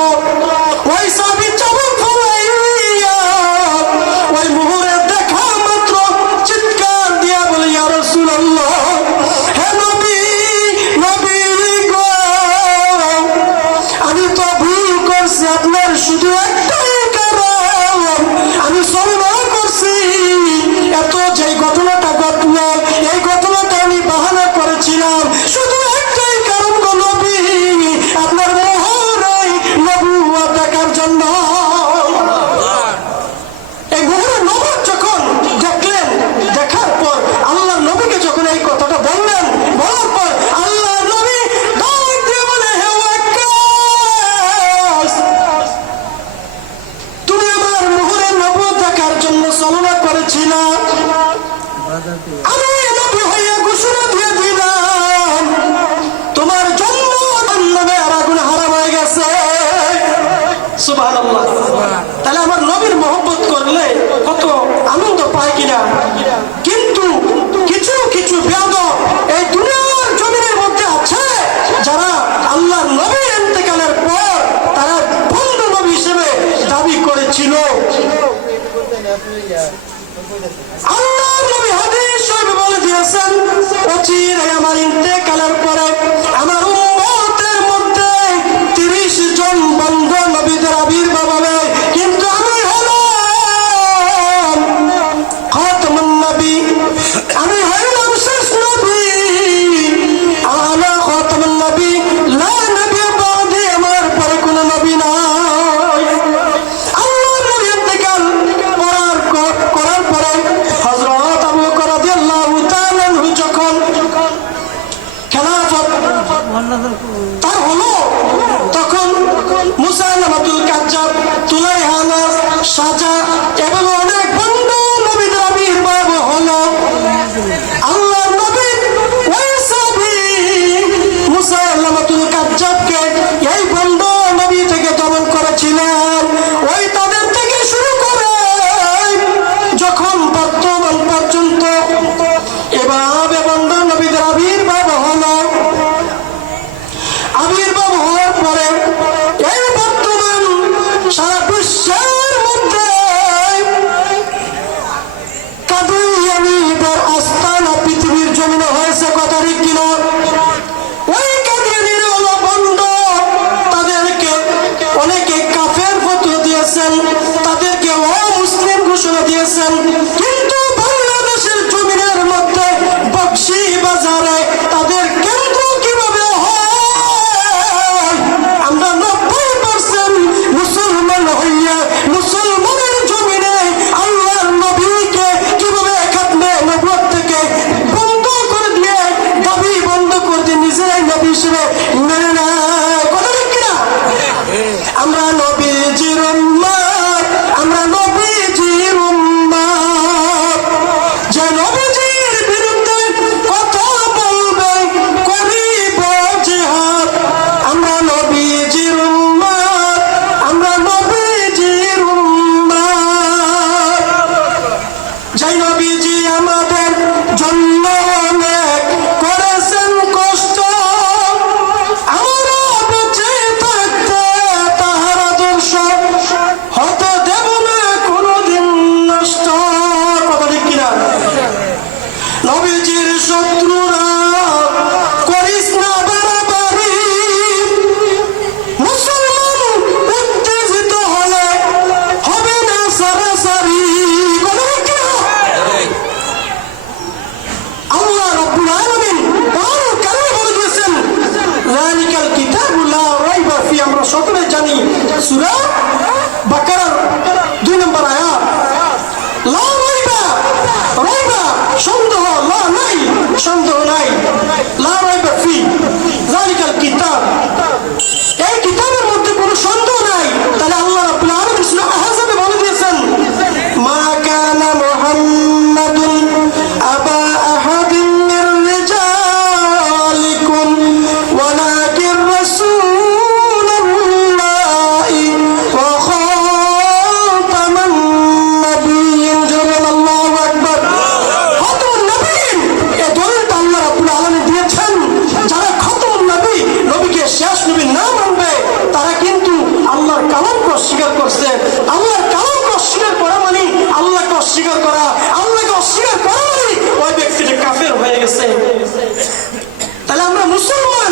করছি আপনার শুধু একটাই কারণ, আমি সলমা করছি। এত যে ঘটনাটা ঘটলো, এই ঘটনাটা আমি বাহানা করেছিলাম শুধু একটাই কারণ গো নবী, আপনার মোহরাই নবুয়ত দেখার জন্য। এই মোহরা নবুয়ত যখন দেখলেন, দেখার পর আল্লাহ নবীকে যখন এই কথাটা বললেন, বলার পর আল্লাহ নবী ডাক দিয়ে বলে, হে ওয়াক্কাস, তুমি আমার মোহরা নবুয়ত দেখার জন্য ছলনা করেছিলা, আমি নবী হয়ে ঘোষণা দিয়ে দিলাম তোমার জন্য জাহান্নামে আগুন হারাম হয়ে গেছে। সুবহানাল্লাহ। তাহলে আমার নবীর মহব্বত করলে কত আনন্দ পায় কিনা। কিন্তু কিছু কিছু বেয়াদব এই দুনিয়ার জমিনের মধ্যে আছে, যারা আল্লাহর নবীর ইন্তেকালের পর তারা বন্ধু নবী হিসেবে দাবি করেছিল। আল্লাহর নবী হাদিস শরীফে বলে দিয়েছেন, অচিরে আমার ইন্তেকালের পরে আমার উম্মতের মধ্যে 30 জন বন্ধ নবীদের আবির্ভাব হবে, কিন্তু আমি হলাম খাতামুন নবী, আমি হলাম শেষ নবী। আনা খাতামুন নবী, লা নবী বাদী, আমার পরে কোনো নবী নাই। আল্লাহর নবী ইন্তেকাল করার পরে হযরত আবু বকর রাদিয়াল্লাহু তাআলা আনহু যখন খেলাফত তার হলো, তখন মুসাইলামাতুল কাজ্জাব, তুলাইহানা, সাজা এবং অনেক বন্ধু নবীদের আবির্ভাব হলো। আল্লাহর নবী ওই সাহাবী মুসাইলামাতুল কাজ্জাবকে এই বন্ধু নবী থেকে দমন করেছিলেন। ওই তাদের থেকে শুরু করে যখন বর্তমান পর্যন্ত এভাবে বন্ধু নবীদের আবির্ভাব হলো। আবির্ভাব হওয়ার পরে এই বর্তমান সারা বিশ্বের মধ্যে কাদিয়ানীদের আস্তানা পৃথিবীর জমিনে হয়েছে, কথা ঠিক কিনা। ওই কাদিয়ানীর হলো বন্ধ, তাদেরকে অনেকে কাফের ফতোয়া দিয়েছেন, তাদেরকে অমুসলিম ঘোষণা দিয়েছেন, কিন্তু বাংলাদেশের জমিনের মধ্যে বকশী বাজারে তাদের কেন্দ্র কিভাবে হয়, আমরা 90% মুসলমান হইয়া মুসলমানের জমিনে আল্লাহর নবীকে কিভাবে খাতমে নবুয়ত থেকে বন্ধ করে দিয়ে, দাবি বন্ধ করে দিয়ে নিজেরাই নবী হিসেবে মেনে নেয়, কথা ঠিক কিনা। আমরা নবীজির উম্মত, আমরা নবীজির উম্মত, যে নবীজির বিরুদ্ধে কথা বলবে করিব জিহাদ। আমরা নবীজির উম্মত, আমরা নবীজির উম্মত, যে নবীজি আমাদের জন্য অনেক করেছেন কষ্ট, আমরা বেঁচে থাকতে তাহার আদর্শ হতে দেব না কোনোদিন নষ্ট, কথা ঠিক কিনা। নবীজির শত্রুরা করিস না বাড়াবাড়ি, মুসলমান উত্তেজিত হলে হবে না সারাসারি, কথা ঠিক কিনা। আল্লাহ রাব্বুল আলামিন কোরআনুল কারীমে বলে দিয়েছেন, যালিকাল কিতাবু লা রাইবা ফি, আমরা সকলে জানি সূরা বাকারার 2 নম্বর আয়াত, লা রাইবা, রাইবা সন্দেহ, লা নাই সন্দেহ নাই, লা রাইবা ফি যালিকাল কিতাব, এই কিতাবের মধ্যে কোনো সন্দেহ নাই। তাহলে আল্লাহ রাব্বুল আলামিন সূরা আহজাবে বলে দিয়েছেন, মা কানা মুহাম্মাদুন আবা আহাদিন মির রিজালিকুম ওয়ালাকিন রাসূলুল্লাহি ওয়া খাতামান নাবিয়্যিন। আল্লাহু আকবার। খাতামুন নাবিয়্যিন, এই দলিলটা আল্লাহ রাব্বুল আলামিন দিয়েছেন, যারা খাতামুন নবী, নবীকে শেষ নবী না মানবে, তারা কিন্তু আল্লাহর কালামকে অস্বীকার করছে। আল্লাহর কালামকে অস্বীকার করা মানে আল্লাহকে অস্বীকার করা, আল্লাহকে অস্বীকার করা মানে ওই ব্যক্তিটা কাফের হয়ে গেছে। তাহলে আমরা মুসলমান,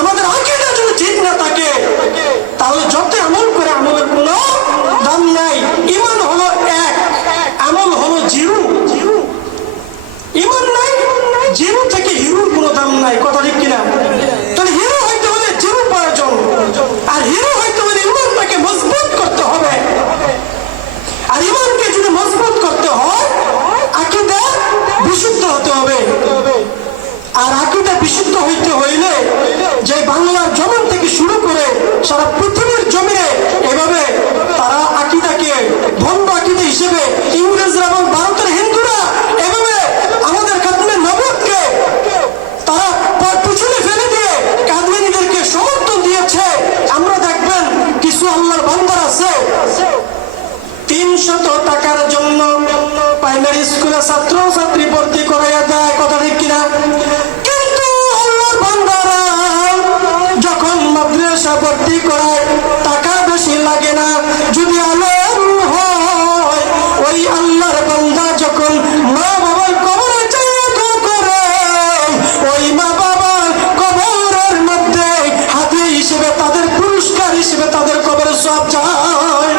আমাদের আকীদা যদি ঠিক না থাকে, তাহলে আর পৃথিবীর জমিনে এভাবে তারা আকীদাকে ভণ্ড আকীদা হিসেবে ইংরেজরা এবং ভারতের হিন্দুরা এভাবে আমাদের খাতমে নবুয়তকে তারা পিছনে ফেলে দিয়ে কাদিয়ানীদেরকে সমর্থন দিয়েছে। আমরা দেখবেন কিছু আল্লাহর বান্দার আছে 300 টাকার জন্য প্রাইমারি স্কুলে ছাত্র ছাত্রী ভর্তি করাইয়া দেয়, কথা ঠিক কিনা? কিন্তু আল্লাহর বান্দারা যখন মাদ্রাসা ভর্তি করায় টাকা বেশি লাগে না, যদি আলেম হয় ওই আল্লাহর বান্দা যখন মা বাবার কবরে চাইয়া করে ওই মা বাবার কবরের মধ্যে হাদিয়া হিসেবে তাদের পুরস্কার হিসেবে তাদের কবরে সব যায়।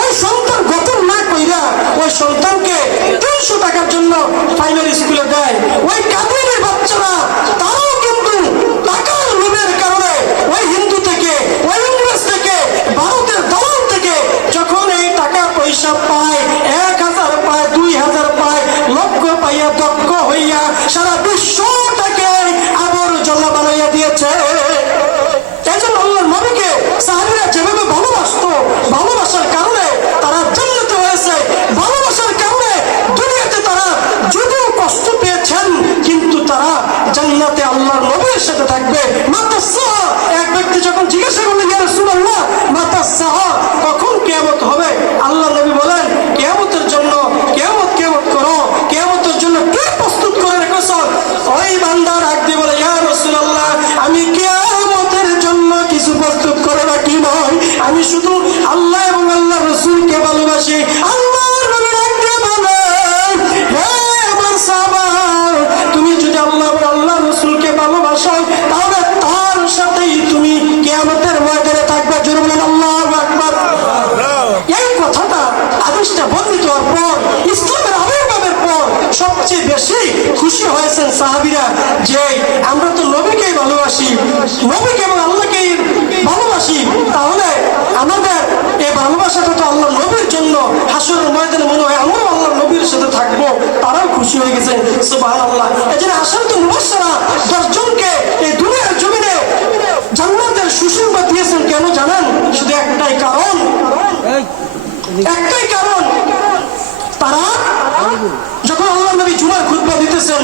ওই সন্তান গঠন না কইরা ওই সন্তানকে 300 টাকার জন্য প্রাইমারি স্কুলে দেয়। ওই কাদিয়ানীর বাচ্চারা তারাও কিন্তু টাকার লোভের কারণে ওই হিন্দু থেকে, ওই ইংরেজ থেকে, ভারতের দলাল থেকে যখন এই টাকা পয়সা পায়, 1000 পায়, 2000 পায়, লক্ষ পাইয়া দক্ষ হইয়া সারা বিশ্বটাকে আবর্জনা বানাইয়া দিয়েছে। এই জন্য আল্লাহর নবীকে সাহাবীরা যেভাবে ভালোবাসতো, ভালোবাসার কারণে তারা জান্নাতে হয়েছে, ভালোবাসার কারণে দুনিয়াতে তারা যদিও কষ্ট পেয়েছেন কিন্তু তারা জান্নাতে আল্লাহর নবীর সাথে থাকবে। মাতা সাহা এক ব্যক্তি যখন জিজ্ঞাসা করলেন ইয়া রাসূলুল্লাহ মাতা সাহা, কখন কিয়ামত হবে? আল্লাহ নবী বলেন কিয়ামতের জন্য কিয়ামত করো, কিয়ামতের জন্য কে প্রস্তুত করে রেখেছ? ওই বান্দা ডাক দিয়ে বলে ইয়া রাসূলুল্লাহ আমি কিয়ামতের জন্য কিছু প্রস্তুত করে রাখি নয়, আমি শুধু আল্লাহ এবং আল্লাহ রাসূলকে ভালোবাসি। আল্লাহর নবী ডাক দিয়ে বলেন হে আমার সাহাবা, তুমি যদি আল্লাহ এবং আল্লাহ রাসূলকে ভালোবাসো তাহলে তার সাথেই তুমি কিয়ামতের ময়দানে থাকবে। জোরে বলেন আল্লাহু আকবার। এই কথাটা আদেশটা বর্ণিত হওয়ার পর ইসলামের আবির্ভাবের পর সবচেয়ে বেশি খুশি হয়েছেন সাহাবীরা যে আমরা তো নবীকেই ভালোবাসি, নবীকে এবং আল্লাহকেই ভালোবাসি, তাহলে আমাদের এই ভালোবাসাটা তো আল্লাহ নবীর জন্য হাসরের ময়দানে মনে হয় আমরাও আল্লাহ নবীর সাথে থাকবো। তারাও খুশি হয়ে গেছেন সুবহানাল্লাহ। এই জন্য আশরাতুল মুবাশশারা 10 জনকে এই দুনিয়ার জমিনে জান্নাতের সুসংবাদ দিয়েছেন। কেন জানেন? শুধু একটাই কারণ, একটাই কারণ, তারা যখন আল্লাহ নবী জুমার খুতবা দিতেছেন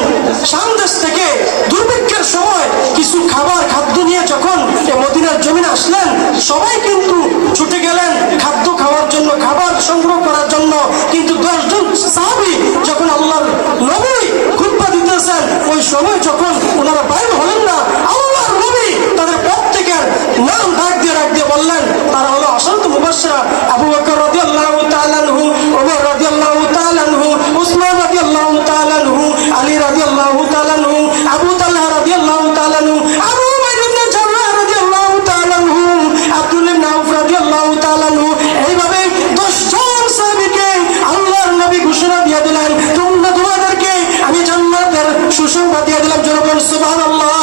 শাম দেশ থেকে দুর্ভিক্ষের সময় কিছু খাবার খাদ্য নিয়ে যখন মদিনার জমিনে আসলেন, সবাই কিন্তু ছুটে গেলেন খাদ্য খাওয়ার জন্য, খাবার সংগ্রহ করার জন্য। কিন্তু 10 জন সাহাবী যখন আল্লাহর নবী খুতবা দিতেছেন ওই সময় যখন ওনারা বাইরে হলেন না, আল্লাহর নবী তাদের প্রত্যেকের নাম ডাক দিয়ে বললেন। তারা হলো আশরাতুল মুবাশশিরা আবু বকর রাদিয়াল্লাহু তাআলা আনহু, ওমর রাদিয়াল্লাহু তাআলা আনহু, উসমান রাদিয়াল্লাহু তাআলা আনহু, আলী রাদিয়াল্লাহু তাআলা আনহু, আবু তালহা রাদিয়াল্লাহু তাআলা আনহু, আবু উবাইদা ইবনে জাররাহ রাদিয়াল্লাহু তাআলা আনহু, আব্দুল্লাহ ইবনে আউফ রাদিয়াল্লাহু তাআলা আনহু। এইভাবে 10 জন সাহাবীকে আল্লাহর নবী ঘোষণা দিয়ে দিলেন তোমাদেরকে আমি জান্নাতের সুসংবাদ দিয়ে দিলাম। জোরে বলুন সুবহানাল্লাহ।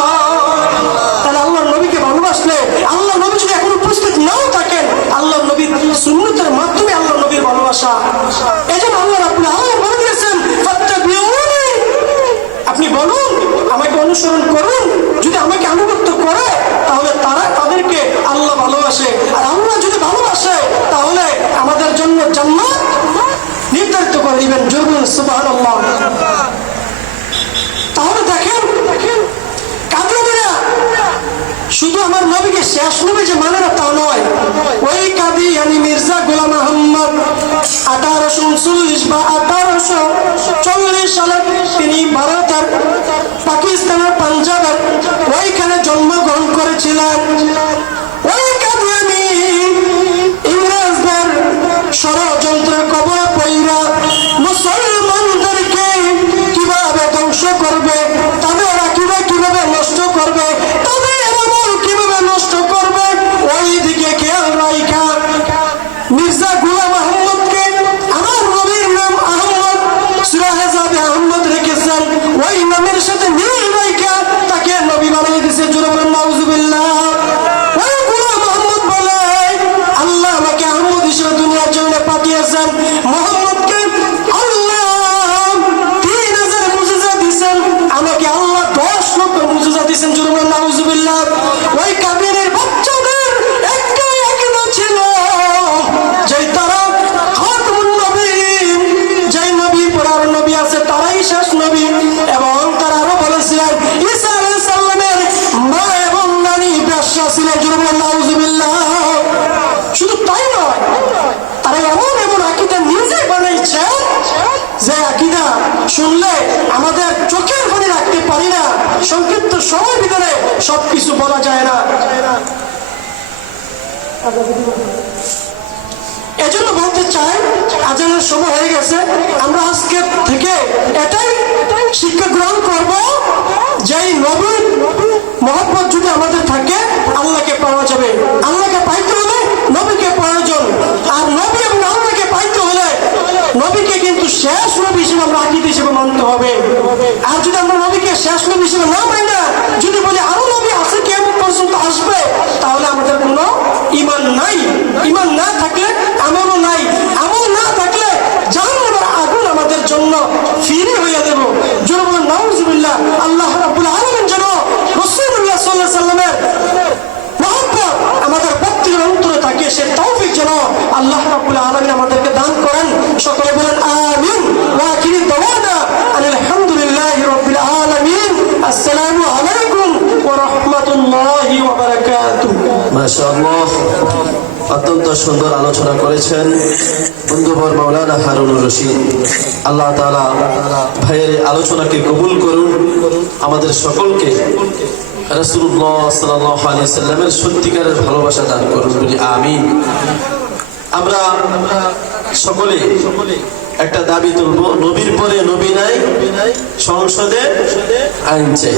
তাহলে আল্লাহর নবীকে ভালোবাসলে, আল্লাহর নবী যদি এখন উপস্থিত নাও থাকেন, আল্লাহর নবীর সুন্নতের মাধ্যমে আল্লাহর নবীর ভালোবাসা। এজন্য আল্লাহ রাব্বুল আলামিন বলে দিয়েছেন ফাত্তাবিউনি, আপনি বলুন আমাকে অনুসরণ করুন। যদি আমাকে আনুগত্য করে তাহলে তাদেরকে আল্লাহ ভালোবাসে, আর আল্লাহ যদি ভালোবাসে তাহলে আমাদের জন্য জান্নাত নির্ধারিত করে দিবেন। জোরে বলুন সুবহানাল্লাহ। তাহলে দেখেন কাদিয়ানীরা শুধু আমার নবীকে শেষ নবী যে মানে না তা নয়, ওই কাদিয়ানী মির্জা গোলাম আহমদ 1839 বা 1840 সালে তিনি ভারতের পাকিস্তানের পাঞ্জাবের ওইখানে জন্মগ্রহণ করেছিলেন। ওই কাদিয়ানী ইংরেজদের ষড়যন্ত্রের কবলে পইরা মুসলমানদেরকে কিভাবে ধ্বংস করবে, তাদের আকিদা কিভাবে নষ্ট করবে, তাদের আমল কিভাবে নষ্ট করবে, ওই দিকে শুনলে আমাদের চোখের পানি রাখতে পারি না। সংক্ষিপ্ত সময় ভিতরে সবকিছু বলা যায় না। এজন্য বলতে চাই, আজানের সময় হয়ে গেছে, আমরা আজকে থেকে এটাই শিক্ষা গ্রহণ করব, যেই নবীর মহব্বত যদি আমাদের থাকে আল্লাহকে পাওয়া যাবে। আল্লাহকে পাইতে হলে নবীকে প্রয়োজন, আর নবী এবং আল্লাহকে পাইতে হলে নবীকে কিন্তু শেষ নবী হিসেবে আমরা আকিদ হিসেবে মানতে হবে। আর যদি আমরা নবীকে শেষ নবী হিসেবে না মানি না, যদি বলি আরো নবী আছে কেমন পর্যন্ত আসবে, তাহলে আমাদের কোনো ঈমান নাই। ঈমান না থাকলে আমলও নাই, আমল না থাকলে জাহান্নামের আগুন আমাদের জন্য ফিরে হইয়া দেব। জোরে বলেন নাউজুবিল্লাহ। আল্লাহ রাব্বুল আলামিন যেন রাসূলুল্লাহ সাল্লাল্লাহু আলাইহি ওয়াসাল্লামের মহব্বত আমাদের প্রত্যেকের অন্তরে থাকে, সে তৌফিক যেন আল্লাহ রাব্বুল আলামিন আমাদেরকে দান করেন। সকলে বলেন আমিন। ওয়া আখিরু দাওয়ানা আলহামদুলিল্লাহি রাব্বিল আলামিন। আসসালামু আলাইকুম ওয়া রাহমাতুল্লাহি ওয়া বারাকাতুহু। মাশাআল্লাহ, অত্যন্ত সুন্দর আলোচনা করেছেন বন্ধুবর মাওলানা হারুনুর রশিদ। আল্লাহ তাআলা ভাইয়ের আলোচনাকে কবুল করুন, আমাদের সকলকে রাসূলুল্লাহ সাল্লাল্লাহু আলাইহি সাল্লামের সত্যিকারের ভালোবাসা দান করুন বলি আমিন। আমরা সকলে একটা দাবি তুলব, নবীর পরে নবী নাই, সংসদে আইন চাই।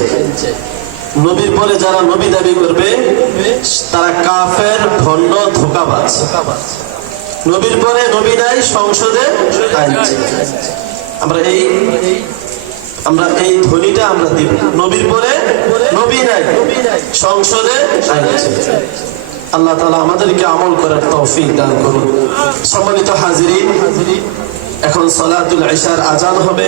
নবীর পরে যারা নবী দাবি করবে তারা কাফের, ভণ্ড, ধোঁকাবাজ। নবীর পরে নবী নাই, সংসদে আইন চাই। আমরা এই ধ্বনিটা আমরা দিব, নবীর পরে নবী নাই, সংসদে আইন চাই। আল্লাহ তাআলা আমাদেরকে আমল করার তৌফিক দান করুন। সম্মানিত হাজিরিন, এখন সালাতুল ইশার আযান হবে।